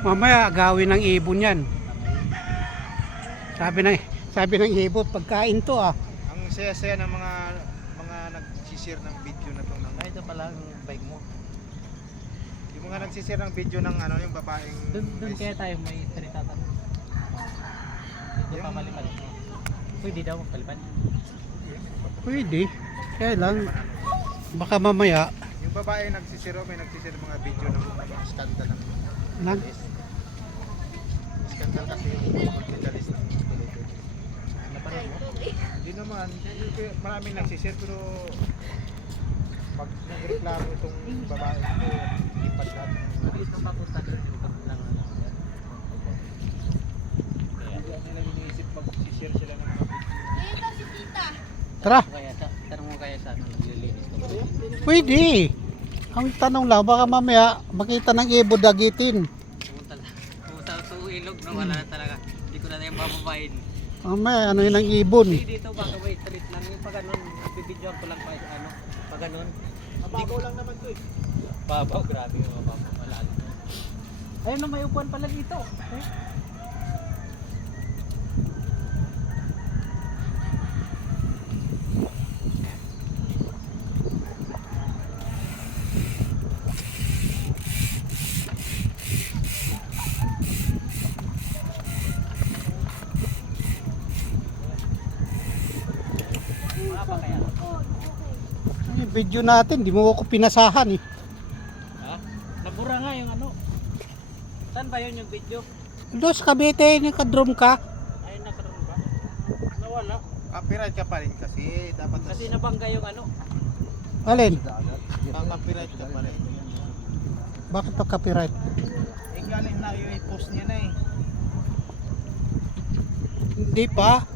Mamaya agawin ng ibon yan. Sabi ng ibon, pagkain to ah. Ang saya-saya ng mga nag-share ng video na to. Ay, ito pala ang bike mo. Yung mga nag-share ng video ng ano, yung babaeng Doon kaya tayo may salita tayo. Doon Yung- pa malipad. Pwede daw palipad. Pwede. Kaya lang, baka mamaya, Yung babaeng nag-share, may nag-share ng mga video ng mga skandal ng Nag- skandal kasi yung hospitalist ng Pilipinas. Napanood mo? Hindi naman, maraming nag-share pero pag nagreklamo itong babae ito, ipad lahat. Dito papunta doon, di ba lang ano. Hindi nila iniisip mag-share sila ng mga video. tara, Kaya sa tanong mo kaya sa ano naglilinis ko. pwede. Ang tanong lang, baka mamaya makita ng ibon dagitin. Pumunta sa ilog no, wala na talaga. Hindi ko na yung bababain. Mamaya, ano yun ang ibon. Hindi dito baka wait street lang yung pag ganun, nagbibidyoan ko lang pa ano, pag ganun. Mababaw lang naman to eh. Babaw, grabe yung mababaw malalim. Ayun na may upuan pala dito. Eh? Mga pa kaya? Yung video natin, di mo ako pinasahan eh. Ha? Nabura nga yung ano. Saan ba yun yung video? Doon sa Cavite, nakadrom ka. Ay, nakaroon ba? Nawala. Copyright ka pa rin kasi dapat Kasi nabangga yung ano. Alin? copyright ka pa rin. Bakit pa copyright? Eh galing na yung i-post niya na eh. Hindi pa.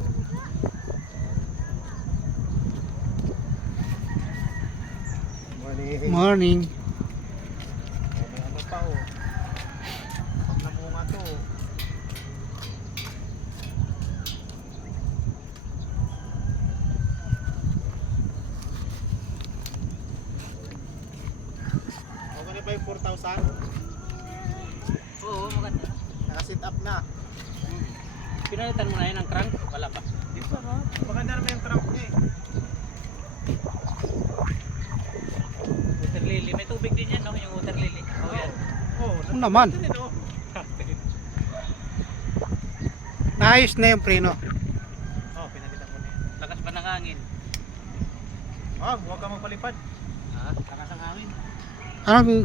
Mali. Morning. May ano pa oh. Pag namunga to oh. Okay na ba yung 4,000? Oo, maganda. Naka-sit up na. Pinalitan mo na yun ang crank? Wala pa. Di pa ha? Maganda naman yung trunk niya eh. Water lily. May tubig din yan, no? Yung water lily. Oo, yan. Oo. Ano naman? Din, oh. Naayos na yung preno. Oh, pinalitan ko na yan. Lakas pa ng hangin. Oh, huwag ka magpalipad. Ha? Lakas ang hangin. Anong